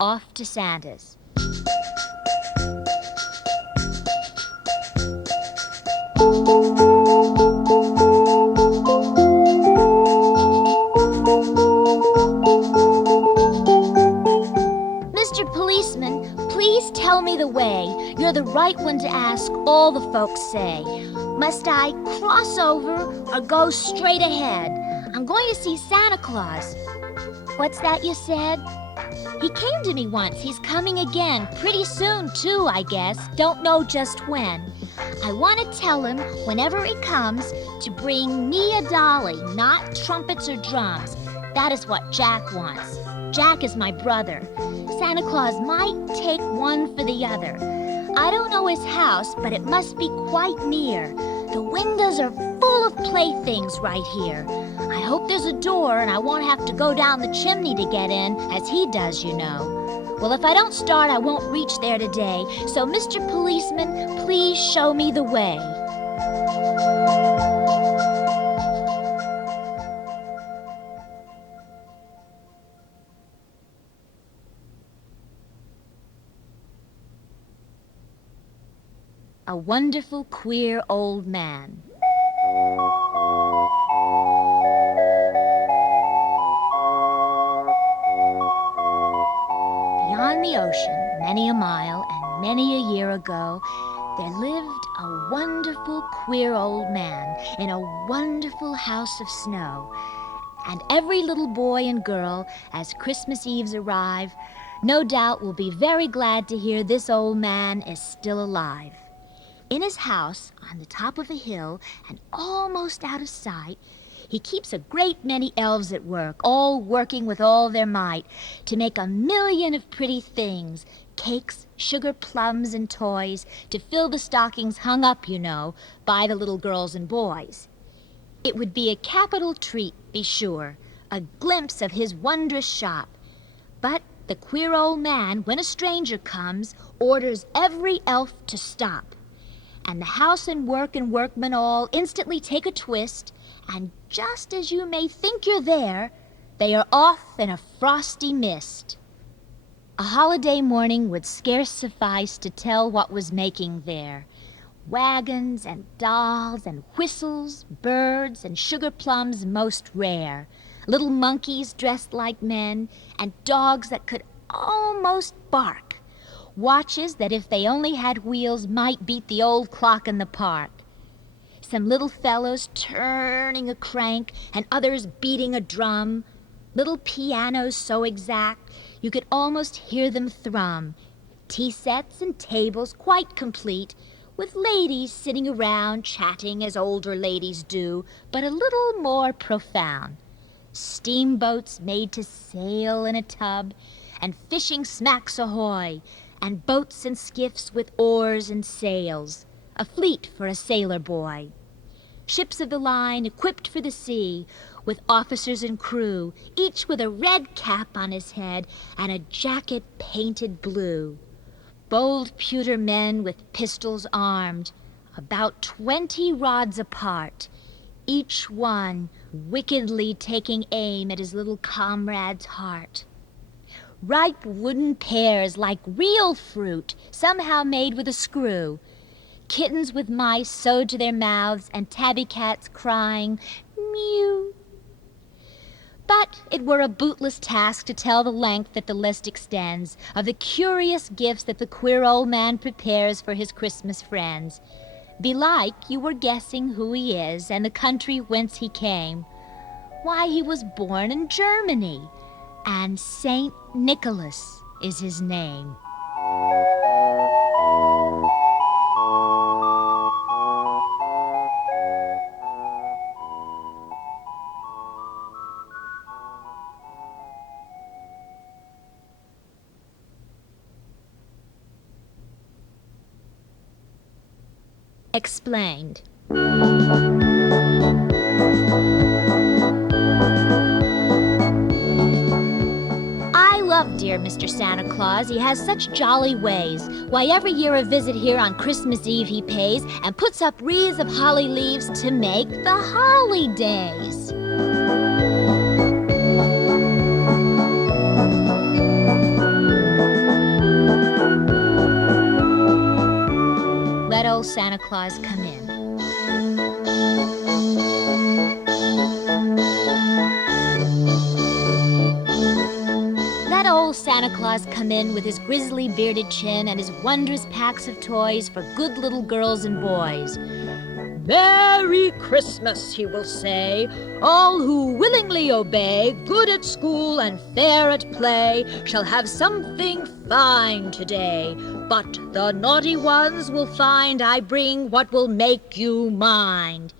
off to Santa's. Mr. Policeman, please tell me the way. You're the right one to ask, all the folks say. Must I cross over or go straight ahead? I'm going to see Santa Claus. What's that you said? He came to me once. He's coming again. Pretty soon, too, I guess. Don't know just when. I want to tell him, whenever he comes, to bring me a dolly, not trumpets or drums. That is what Jack wants. Jack is my brother. Santa Claus might take one for the other. I don't know his house, but it must be quite near. The windows are full of playthings right here. I hope there's a door and I won't have to go down the chimney to get in, as he does, you know. Well, if I don't start, I won't reach there today. So, Mr. Policeman, please show me the way. A wonderful, queer old man. Beyond the ocean, many a mile and many a year ago, there lived a wonderful, queer old man in a wonderful house of snow. And every little boy and girl, as Christmas Eves arrive, no doubt will be very glad to hear this old man is still alive. In his house, on the top of a hill, and almost out of sight, he keeps a great many elves at work, all working with all their might to make a million of pretty things, cakes, sugar plums, and toys, to fill the stockings hung up, you know, by the little girls and boys. It would be a capital treat, be sure, a glimpse of his wondrous shop. But the queer old man, when a stranger comes, orders every elf to stop. And the house and workmen all instantly take a twist, and just as you may think you're there, they are off in a frosty mist. A holiday morning would scarce suffice to tell what was making there. Wagons and dolls and whistles, birds and sugar plums most rare, little monkeys dressed like men, and dogs that could almost bark. Watches that if they only had wheels might beat the old clock in the park. Some little fellows turning a crank and others beating a drum. Little pianos so exact you could almost hear them thrum. Tea sets and tables quite complete, with ladies sitting around chatting as older ladies do, but a little more profound. Steamboats made to sail in a tub, and fishing smacks ahoy, and boats and skiffs with oars and sails, a fleet for a sailor boy. Ships of the line equipped for the sea, with officers and crew, each with a red cap on his head and a jacket painted blue. Bold pewter men with pistols armed, about 20 rods apart, each one wickedly taking aim at his little comrade's heart. Ripe wooden pears like real fruit, somehow made with a screw. Kittens with mice sewed to their mouths, and tabby cats crying, mew. But it were a bootless task to tell the length that the list extends of the curious gifts that the queer old man prepares for his Christmas friends. Belike you were guessing who he is and the country whence he came. Why, he was born in Germany, and Saint Nicholas is his name. Explained. I love dear Mr. Santa Claus. He has such jolly ways. Why, every year a visit here on Christmas Eve he pays and puts up wreaths of holly leaves to make the holidays. Santa Claus come in. Let old Santa Claus come in with his grizzly bearded chin and his wondrous packs of toys for good little girls and boys. "Merry Christmas," he will say. "All who willingly obey, good at school and fair at play, shall have something fine today. But the naughty ones will find I bring what will make you mind."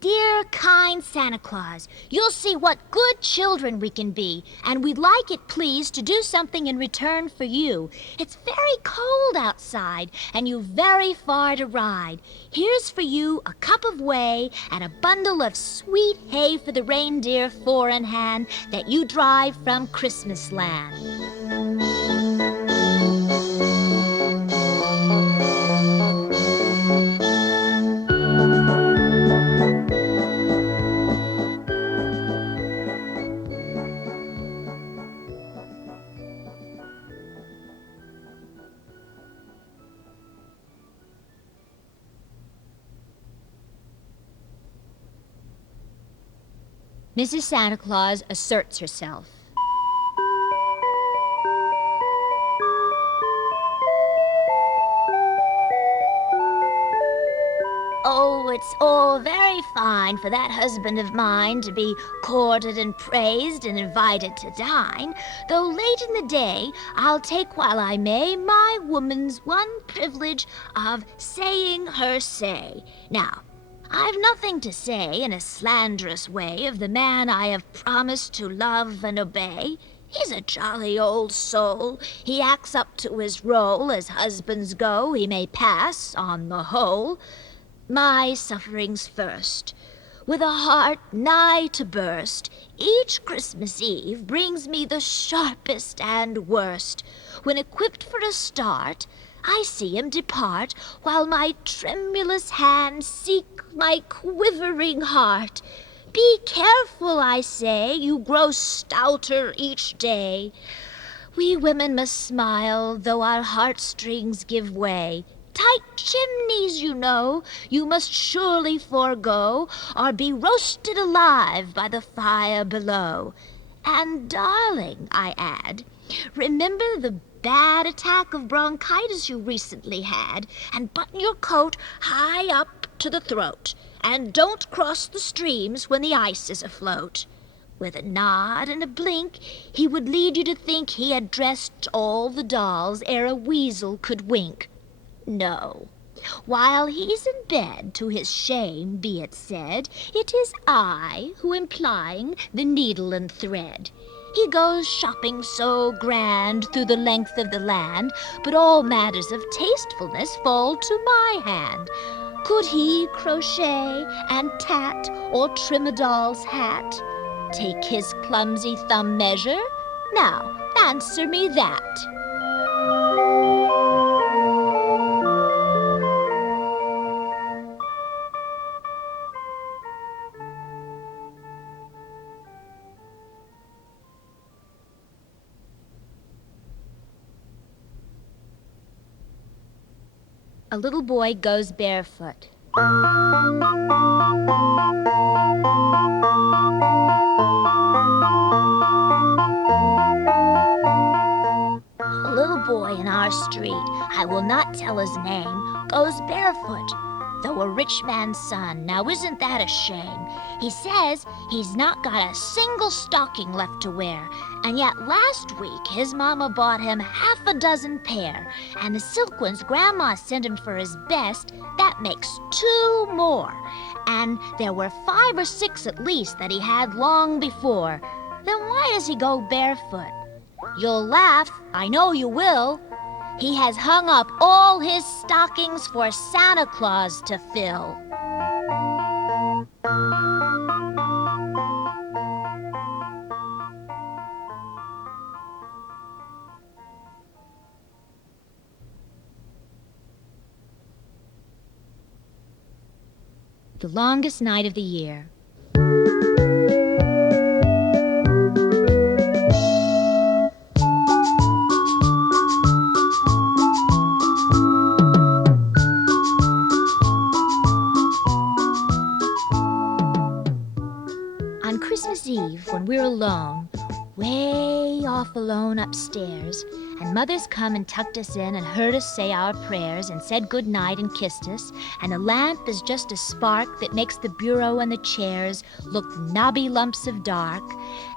Dear, kind Santa Claus, you'll see what good children we can be, and we'd like it, please, to do something in return for you. It's very cold outside, and you've very far to ride. Here's for you a cup of whey and a bundle of sweet hay for the reindeer 4 in hand that you drive from Christmas land. Mrs. Santa Claus asserts herself. "Oh, it's all very fine for that husband of mine to be courted and praised and invited to dine, though late in the day I'll take while I may my woman's one privilege of saying her say. Now, I've nothing to say in a slanderous way of the man I have promised to love and obey. He's a jolly old soul. He acts up to his rôle as husbands go. He may pass, on the whole. My sufferings first. With a heart nigh to burst, each Christmas Eve brings me the sharpest and worst. When equipped for a start, I see him depart, while my tremulous hands seek my quivering heart. Be careful, I say, you grow stouter each day. We women must smile, though our heartstrings give way. Tight chimneys, you know, you must surely forego, or be roasted alive by the fire below. And, darling, I add, remember the bad attack of bronchitis you recently had, and button your coat high up to the throat, and don't cross the streams when the ice is afloat." With a nod and a blink, he would lead you to think he had dressed all the dolls ere a weasel could wink. No. While he's in bed, to his shame be it said, it is I who am plying the needle and thread. He goes shopping so grand through the length of the land, but all matters of tastefulness fall to my hand. Could he crochet and tat or trim a doll's hat? Take his clumsy thumb measure? Now, answer me that. A little boy goes barefoot. A little boy in our street, I will not tell his name, goes barefoot, though a rich man's son. Now isn't that a shame? He says he's not got a single stocking left to wear, and yet last week his mama bought him 6 pair, and the silk ones Grandma sent him for his best, that makes 2 more. And there were 5 or 6 at least that he had long before. Then why does he go barefoot? You'll laugh, I know you will. He has hung up all his stockings for Santa Claus to fill. The longest night of the year. phone upstairs, and Mother's come and tucked us in and heard us say our prayers and said good night and kissed us, and a lamp is just a spark that makes the bureau and the chairs look knobby lumps of dark,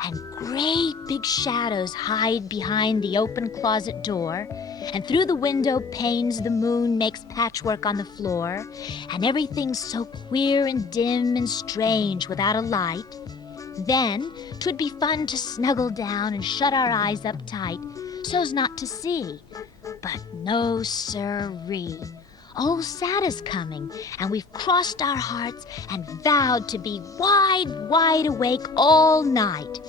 and great big shadows hide behind the open closet door, and through the window panes the moon makes patchwork on the floor, and everything's so queer and dim and strange without a light. Then 'twould be fun to snuggle down and shut our eyes up tight, so's not to see. But no sirree. Old Santa's coming, and we've crossed our hearts and vowed to be wide, wide awake all night.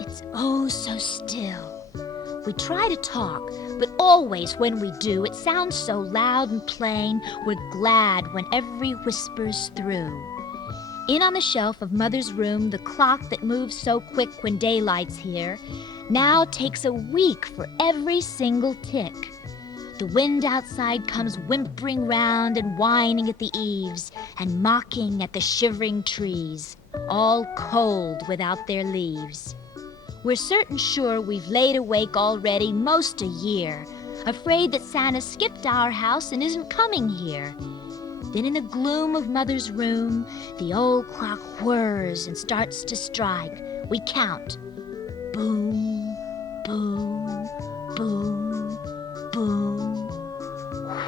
It's oh so still. We try to talk, but always when we do, it sounds so loud and plain, we're glad when every whisper's through. In on the shelf of Mother's room, the clock that moves so quick when daylight's here now takes a week for every single tick. The wind outside comes whimpering round and whining at the eaves and mocking at the shivering trees, all cold without their leaves. We're certain sure we've laid awake already most a year, afraid that Santa skipped our house and isn't coming here. Then in the gloom of Mother's room, the old clock whirs and starts to strike. We count. Boom, boom, boom, boom.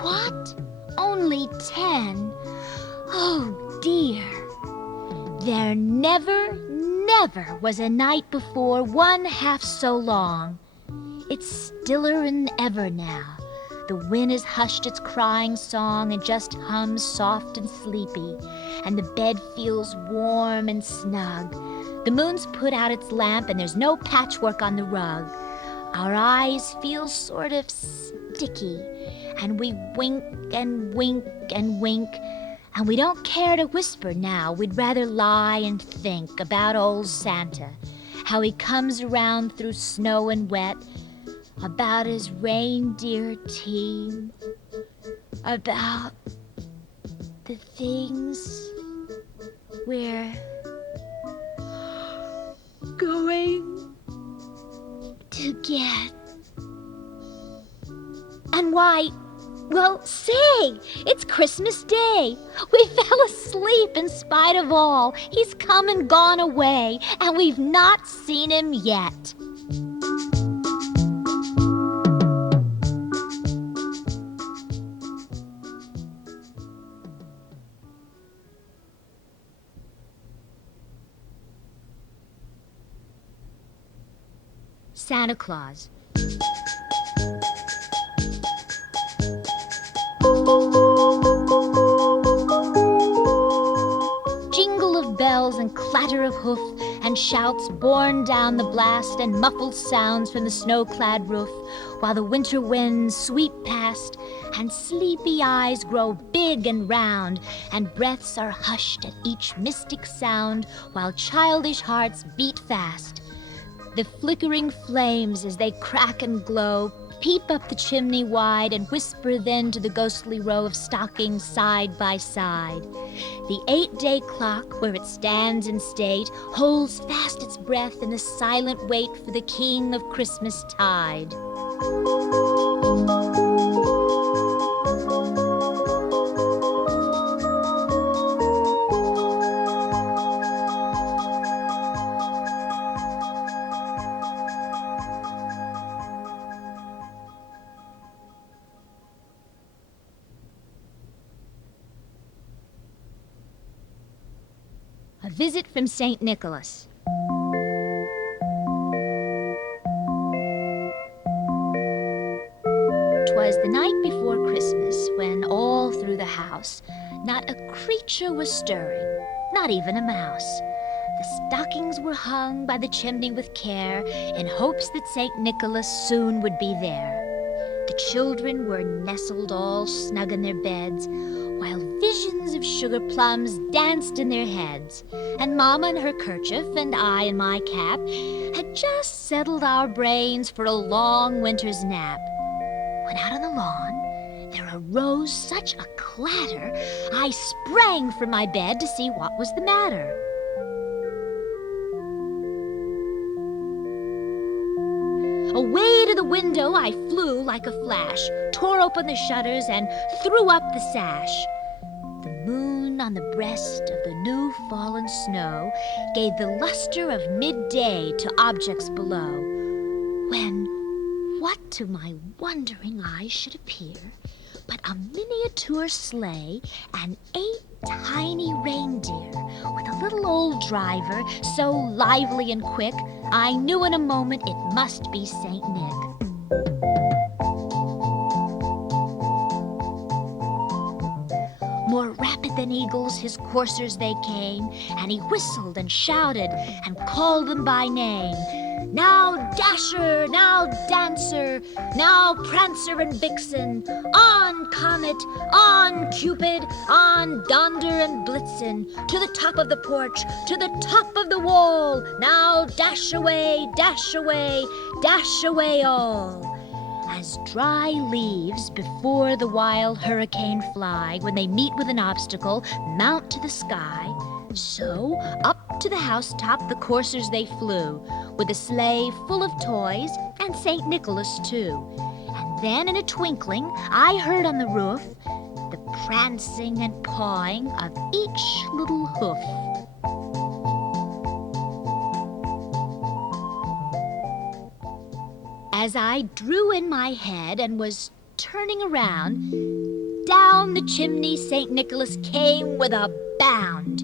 What? Only 10? Oh, dear. There never was a night before one half so long. It's stiller than ever now. The wind has hushed its crying song and just hums soft and sleepy, and the bed feels warm and snug. The moon's put out its lamp and there's no patchwork on the rug. Our eyes feel sort of sticky, and we wink and wink and wink, and we don't care to whisper now. We'd rather lie and think about old Santa, how he comes around through snow and wet, about his reindeer team, about the things we're going to get. And why, well, say, it's Christmas Day. We fell asleep in spite of all. He's come and gone away, and we've not seen him yet. Santa Claus. Jingle of bells and clatter of hoof and shouts borne down the blast and muffled sounds from the snow-clad roof, while the winter winds sweep past and sleepy eyes grow big and round, and breaths are hushed at each mystic sound, while childish hearts beat fast. The flickering flames, as they crack and glow, peep up the chimney wide and whisper then to the ghostly row of stockings side by side. The 8-day clock, where it stands in state, holds fast its breath in the silent wait for the king of Christmas tide. A visit from St. Nicholas. 'Twas the night before Christmas, when all through the house not a creature was stirring, not even a mouse. The stockings were hung by the chimney with care, in hopes that St. Nicholas soon would be there. The children were nestled all snug in their beds, while visions of sugar plums danced in their heads, and Mama in her kerchief and I in my cap had just settled our brains for a long winter's nap, when out on the lawn there arose such a clatter, I sprang from my bed to see what was the matter. Away to the window I flew like a flash, tore open the shutters and threw up the sash. The moon on the breast of the new fallen snow gave the luster of midday to objects below, when what to my wondering eyes should appear but a miniature sleigh and 8 tiny reindeer, with a little old driver so lively and quick, I knew in a moment it must be Saint Nick. More rapid than eagles his coursers they came, and he whistled and shouted and called them by name. Now Dasher, now Dancer, now Prancer and Vixen, on Comet, on Cupid, on Donder and Blitzen, to the top of the porch, to the top of the wall, now dash away, dash away, dash away all. As dry leaves before the wild hurricane fly, when they meet with an obstacle, mount to the sky, so up to the housetop the coursers they flew, with a sleigh full of toys, and St. Nicholas too. And then in a twinkling I heard on the roof the prancing and pawing of each little hoof. As I drew in my head and was turning around, down the chimney St. Nicholas came with a bound.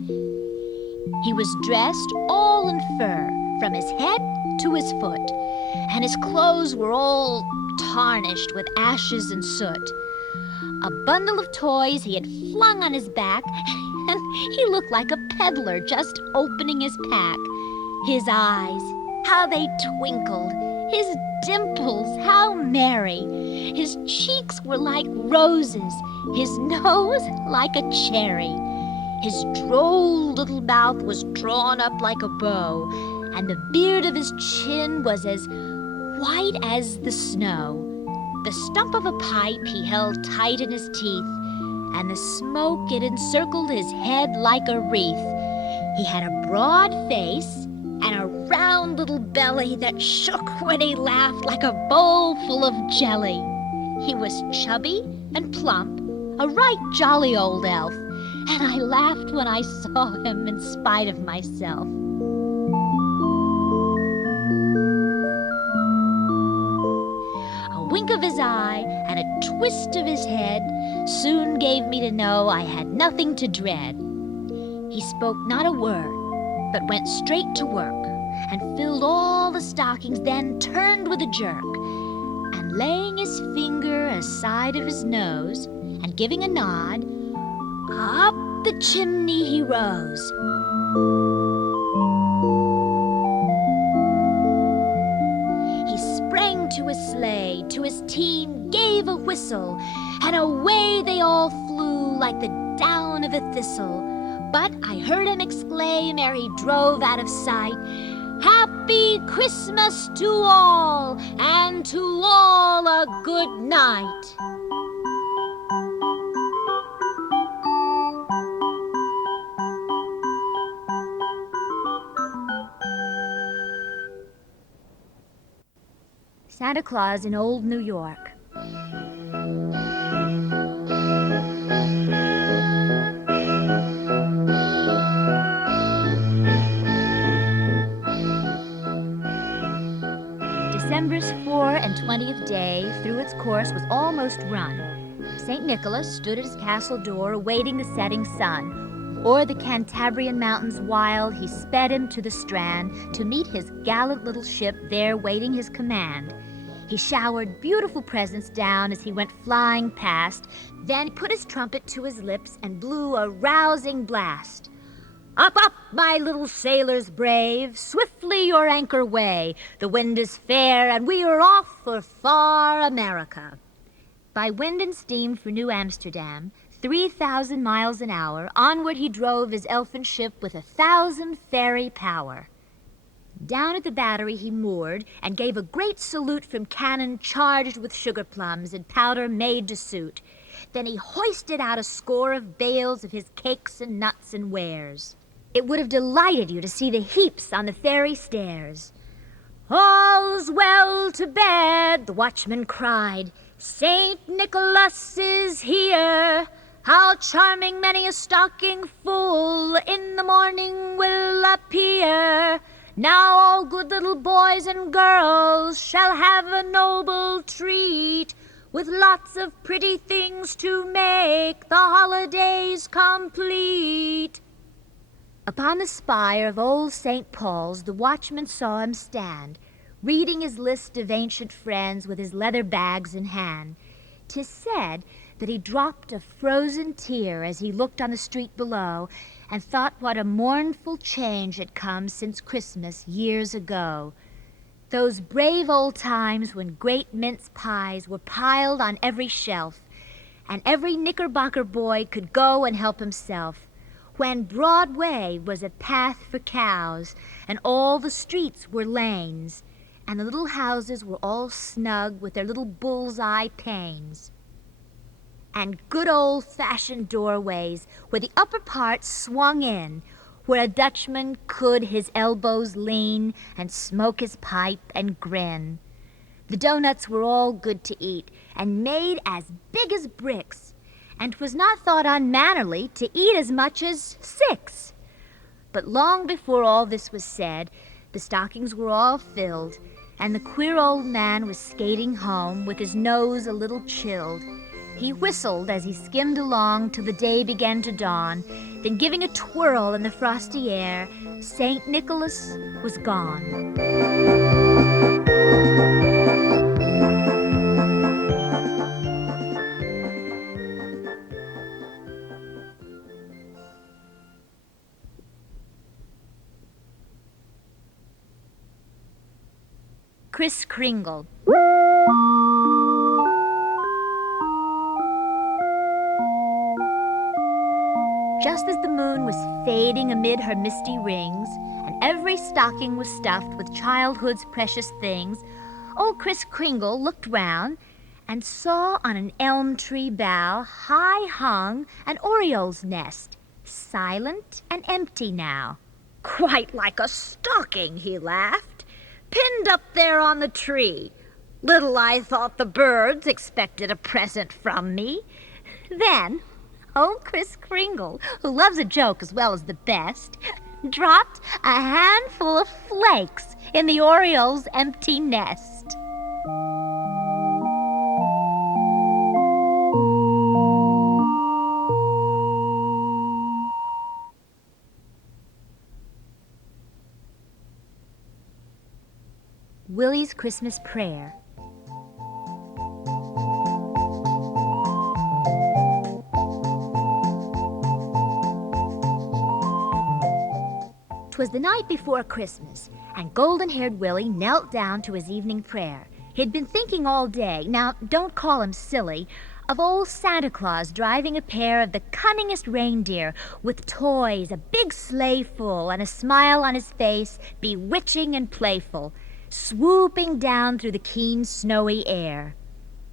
He was dressed all in fur, from his head to his foot, and his clothes were all tarnished with ashes and soot. A bundle of toys he had flung on his back, and he looked like a peddler just opening his pack. His eyes, how they twinkled, his dimples, how merry. His cheeks were like roses, his nose like a cherry. His droll little mouth was drawn up like a bow, and the beard of his chin was as white as the snow. The stump of a pipe he held tight in his teeth, and the smoke it encircled his head like a wreath. He had a broad face and a round little belly that shook when he laughed like a bowl full of jelly. He was chubby and plump, a right jolly old elf, and I laughed when I saw him in spite of myself. A wink of his eye and a twist of his head soon gave me to know I had nothing to dread. He spoke not a word, but went straight to work, and filled all the stockings, then turned with a jerk, and laying his finger aside of his nose, and giving a nod, up the chimney he rose. He sprang to his sleigh, to his team gave a whistle, and away they all flew like the down of a thistle. But I heard him exclaim ere he drove out of sight, "Happy Christmas to all, and to all a good night." Santa Claus in Old New York. December's 24th day through its course was almost run. St. Nicholas stood at his castle door awaiting the setting sun. O'er the Cantabrian mountains wild he sped him to the strand to meet his gallant little ship there waiting his command. He showered beautiful presents down as he went flying past, then put his trumpet to his lips and blew a rousing blast. "Up, up, my little sailors brave, swiftly your anchor weigh. The wind is fair, and we are off for far America." By wind and steam for New Amsterdam, 3,000 miles an hour, onward he drove his elfin ship with 1,000 fairy power. Down at the battery he moored and gave a great salute from cannon charged with sugar plums and powder made to suit. Then he hoisted out a score of bales of his cakes and nuts and wares. It would have delighted you to see the heaps on the ferry stairs. "All's well to bed," the watchman cried. "Saint Nicholas is here. How charming many a stocking full in the morning will appear. Now all good little boys and girls shall have a noble treat, with lots of pretty things to make the holidays complete." Upon the spire of old St. Paul's the watchman saw him stand, reading his list of ancient friends with his leather bags in hand. 'Tis said that he dropped a frozen tear as he looked on the street below and thought what a mournful change had come since Christmas years ago. Those brave old times when great mince pies were piled on every shelf, and every Knickerbocker boy could go and help himself, when Broadway was a path for cows, and all the streets were lanes, and the little houses were all snug with their little bull's-eye panes, and good old-fashioned doorways where the upper part swung in, where a Dutchman could his elbows lean and smoke his pipe and grin. The doughnuts were all good to eat and made as big as bricks, and 'twas not thought unmannerly to eat as much as 6. But long before all this was said, the stockings were all filled, and the queer old man was skating home with his nose a little chilled. He whistled as he skimmed along till the day began to dawn, then giving a twirl in the frosty air, St. Nicholas was gone. Kris Kringle. Just as the moon was fading amid her misty rings, and every stocking was stuffed with childhood's precious things, old Kris Kringle looked round and saw on an elm tree bough high hung an oriole's nest, silent and empty now. "Quite like a stocking," he laughed, "pinned up there on the tree. Little I thought the birds expected a present from me." Then old Kris Kringle, who loves a joke as well as the best, dropped a handful of flakes in the oriole's empty nest. Willies' Christmas Prayer. "'Twas the night before Christmas, and golden-haired Willie knelt down to his evening prayer. He'd been thinking all day, now don't call him silly, of old Santa Claus driving a pair of the cunningest reindeer with toys, a big sleigh full, and a smile on his face, bewitching and playful, swooping down through the keen snowy air.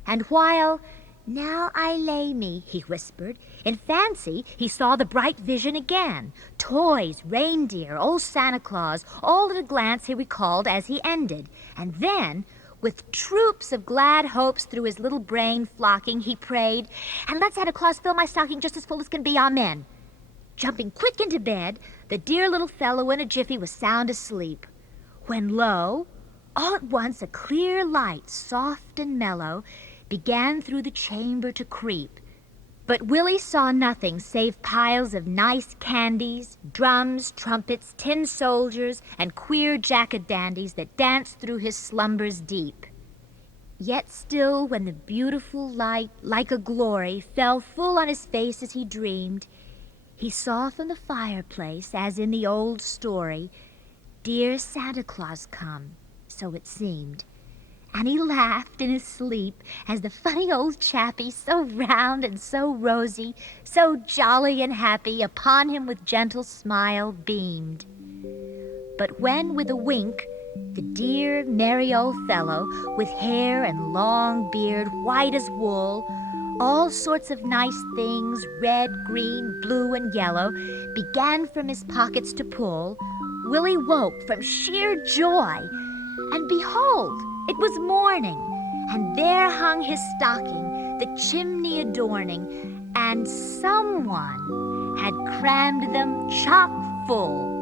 And while, 'Now I lay me,' he whispered, in fancy he saw the bright vision again. Toys, reindeer, old Santa Claus, all at a glance he recalled as he ended. And then, with troops of glad hopes through his little brain flocking, he prayed, 'And let Santa Claus fill my stocking just as full as can be, amen.' Jumping quick into bed, the dear little fellow in a jiffy was sound asleep, when lo, all at once a clear light, soft and mellow, began through the chamber to creep. But Willie saw nothing save piles of nice candies, drums, trumpets, tin soldiers, and queer jack-o'-dandies that danced through his slumbers deep. Yet still, when the beautiful light, like a glory, fell full on his face as he dreamed, he saw from the fireplace, as in the old story, dear Santa Claus come, so it seemed. And he laughed in his sleep as the funny old chappie, so round and so rosy, so jolly and happy, upon him with gentle smile beamed. But when with a wink the dear merry old fellow, with hair and long beard white as wool, all sorts of nice things, red, green, blue, and yellow, began from his pockets to pull, Willie woke from sheer joy And behold, it was morning, and there hung his stocking, the chimney adorning, and someone had crammed them chock full.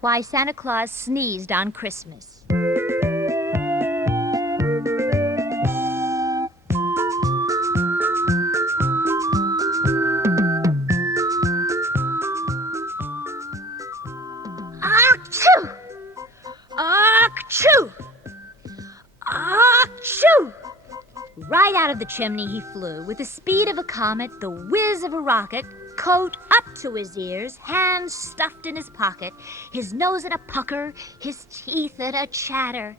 Why Santa Claus Sneezed on Christmas. Achoo! Achoo! Achoo! Right out of the chimney he flew, with the speed of a comet, the whiz of a rocket, coat up to his ears, hands stuffed in his pocket, his nose in a pucker, his teeth in a chatter.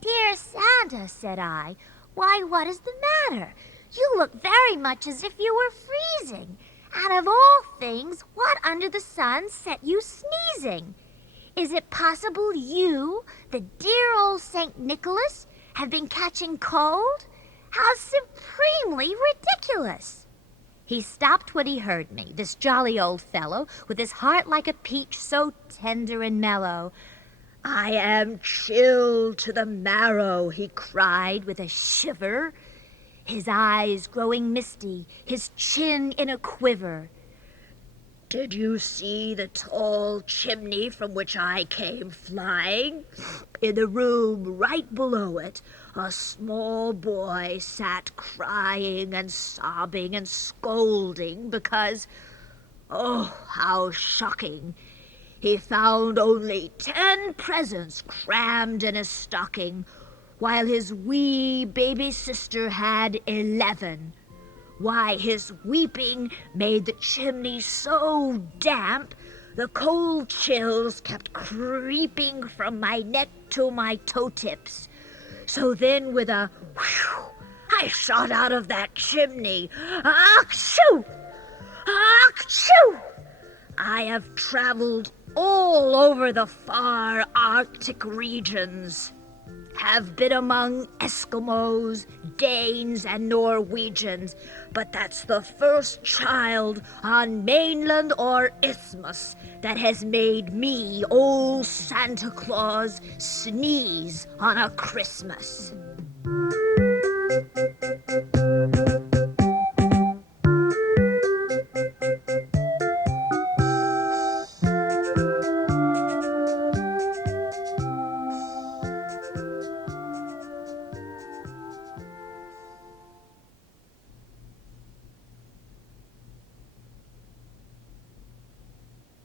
"Dear Santa," said I, "why, what is the matter? You look very much as if you were freezing. And of all things, what under the sun set you sneezing? Is it possible you, the dear old St. Nicholas, have been catching cold? How supremely ridiculous!" He stopped when he heard me, this jolly old fellow, with his heart like a peach, so tender and mellow. "I am chilled to the marrow," he cried with a shiver, his eyes growing misty, his chin in a quiver. "Did you see the tall chimney from which I came flying? In the room right below it, a small boy sat crying and sobbing and scolding because, oh, how shocking, he found only 10 presents crammed in his stocking, while his wee baby sister had 11. Why, his weeping made the chimney so damp, the cold chills kept creeping from my neck to my toe tips. So then, with a whew, I shot out of that chimney. Achoo! Achoo! I have traveled all over the far Arctic regions, have been among Eskimos, Danes, and Norwegians, but that's the first child on mainland or isthmus that has made me, old Santa Claus, sneeze on a Christmas.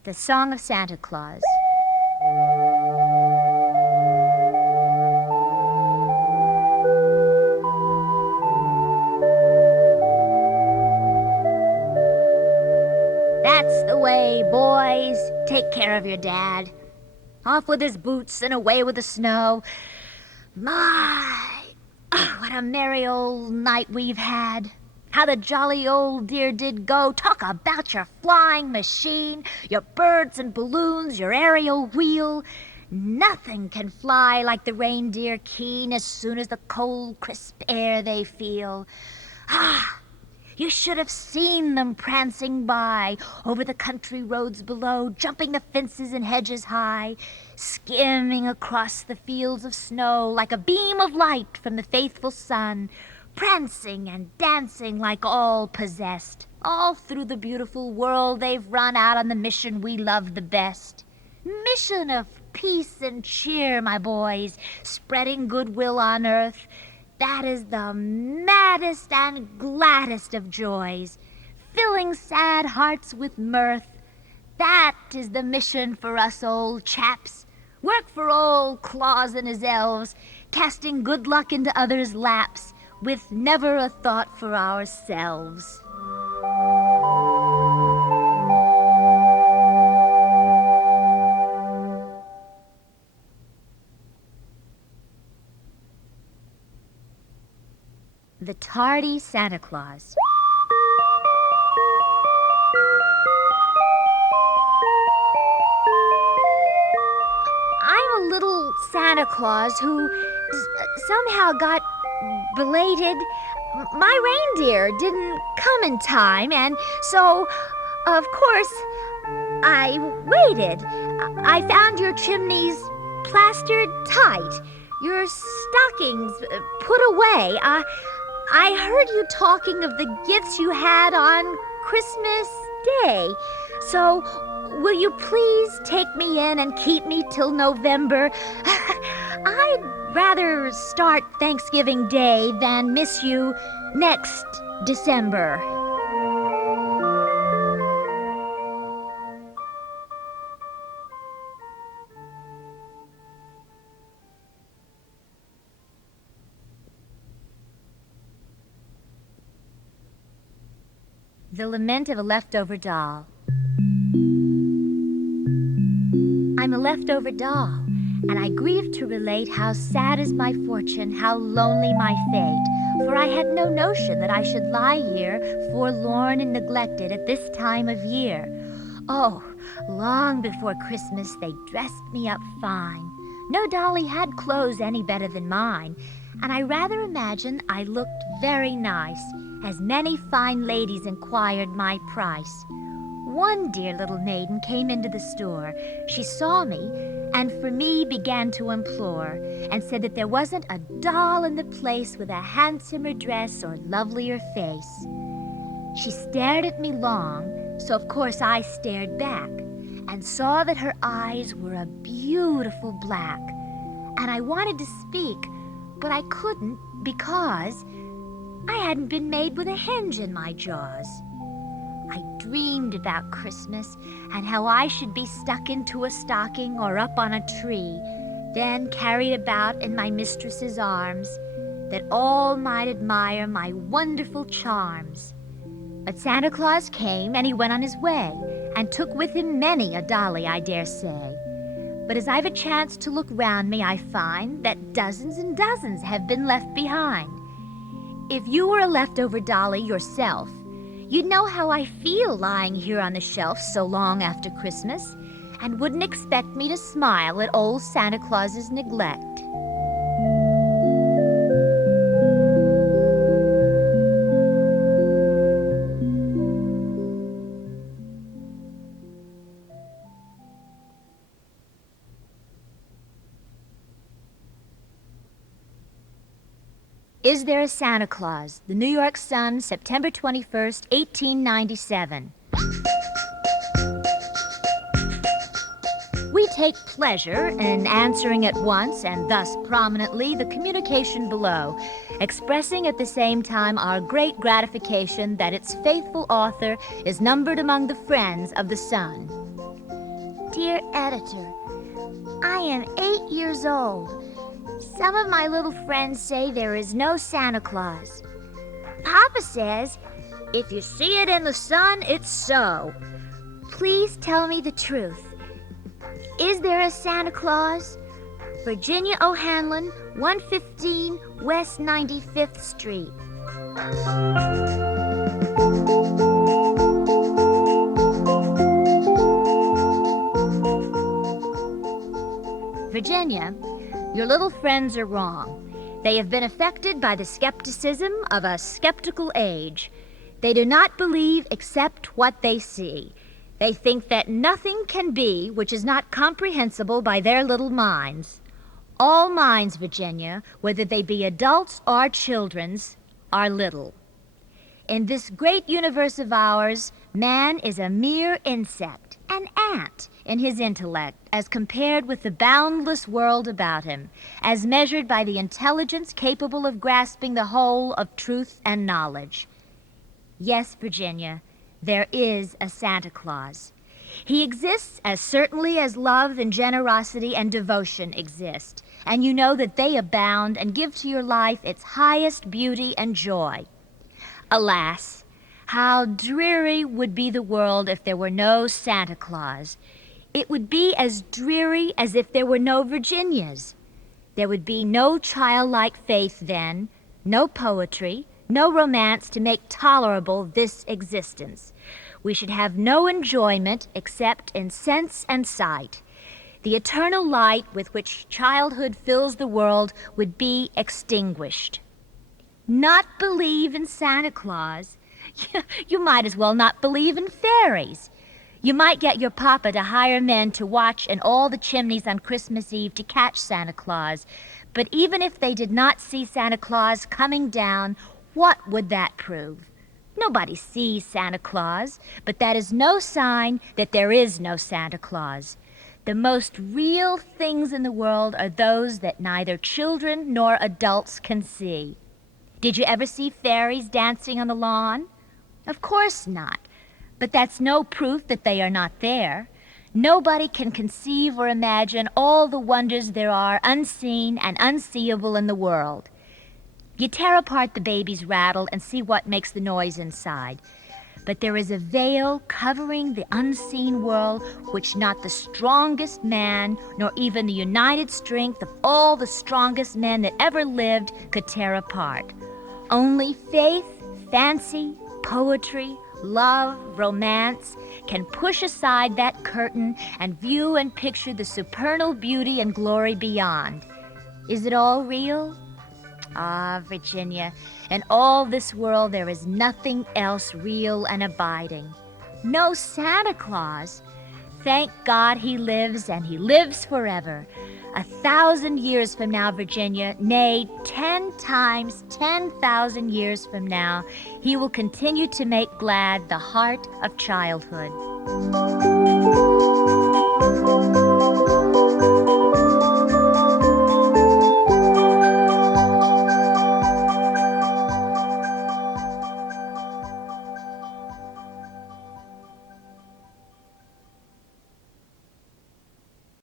The Song of Santa Claus. That's the way, boys. Take care of your dad. Off with his boots and away with the snow. My, what a merry old night we've had. How the jolly old dear did go. Talk about your flying machine, your birds and balloons, your aerial wheel. Nothing can fly like the reindeer keen as soon as the cold, crisp air they feel. Ah, you should have seen them prancing by over the country roads below, jumping the fences and hedges high, skimming across the fields of snow like a beam of light from the faithful sun, prancing and dancing like all possessed. All through the beautiful world they've run out on the mission we love the best. Mission of peace and cheer, my boys, spreading goodwill on earth. That is the maddest and gladdest of joys, filling sad hearts with mirth. That is the mission for us old chaps. Work for old Claus and his elves, casting good luck into others' laps, with never a thought for ourselves. The Tardy Santa Claus. I'm a little Santa Claus who somehow got belated. My reindeer didn't come in time, and so, of course, I waited. I found your chimneys plastered tight, your stockings put away. I heard you talking of the gifts you had on Christmas Day. So, will you please take me in and keep me till November? I'd rather start Thanksgiving Day than miss you next December. The Lament of a Leftover Doll. I'm a leftover doll, and I grieve to relate how sad is my fortune, how lonely my fate, for I had no notion that I should lie here, forlorn and neglected at this time of year. Oh, long before Christmas they dressed me up fine. No dolly had clothes any better than mine, and I rather imagine I looked very nice, as many fine ladies inquired my price. One dear little maiden came into the store. She saw me, and for me began to implore, and said that there wasn't a doll in the place with a handsomer dress or lovelier face. She stared at me long, so of course I stared back, and saw that her eyes were a beautiful black. And I wanted to speak, but I couldn't because I hadn't been made with a hinge in my jaws. I dreamed about Christmas and how I should be stuck into a stocking or up on a tree, then carried about in my mistress's arms, that all might admire my wonderful charms. But Santa Claus came and he went on his way, and took with him many a dolly, I dare say. But as I've a chance to look round me, I find that dozens and dozens have been left behind. If you were a leftover dolly yourself, you'd know how I feel lying here on the shelf so long after Christmas, and wouldn't expect me to smile at old Santa Claus's neglect. Is There a Santa Claus? The New York Sun, September 21st, 1897. We take pleasure in answering at once and thus prominently the communication below, expressing at the same time our great gratification that its faithful author is numbered among the friends of the Sun. Dear Editor, I am 8 years old. Some of my little friends say there is no Santa Claus. Papa says, if you see it in the sun, it's so. Please tell me the truth. Is there a Santa Claus? Virginia O'Hanlon, 115 West 95th Street. Virginia, your little friends are wrong. They have been affected by the skepticism of a skeptical age. They do not believe except what they see. They think that nothing can be which is not comprehensible by their little minds. All minds, Virginia, whether they be adults or children's, are little. In this great universe of ours, man is a mere insect, an ant in his intellect, as compared with the boundless world about him, as measured by the intelligence capable of grasping the whole of truth and knowledge. Yes, Virginia, there is a Santa Claus. He exists as certainly as love and generosity and devotion exist, and you know that they abound and give to your life its highest beauty and joy. Alas, how dreary would be the world if there were no Santa Claus. It would be as dreary as if there were no Virginias. There would be no childlike faith then, no poetry, no romance to make tolerable this existence. We should have no enjoyment except in sense and sight. the eternal light with which childhood fills the world would be extinguished. Not believe in Santa Claus? You might as well not believe in fairies. You might get your papa to hire men to watch in all the chimneys on Christmas Eve to catch Santa Claus. But even if they did not see Santa Claus coming down, what would that prove? Nobody sees Santa Claus, but that is no sign that there is no Santa Claus. The most real things in the world are those that neither children nor adults can see. Did you ever see fairies dancing on the lawn? Of course not. But that's no proof that they are not there. Nobody can conceive or imagine all the wonders there are unseen and unseeable in the world. You tear apart the baby's rattle and see what makes the noise inside. But there is a veil covering the unseen world which not the strongest man, nor even the united strength of all the strongest men that ever lived, could tear apart. Only faith, fancy, poetry, love, romance can push aside that curtain and view and picture the supernal beauty and glory beyond. Is it all real? Ah, Virginia, in all this world there is nothing else real and abiding. No Santa Claus. Thank God he lives, and he lives forever. 1,000 years from now, Virginia, nay, 10 times 10,000 years from now, he will continue to make glad the heart of childhood.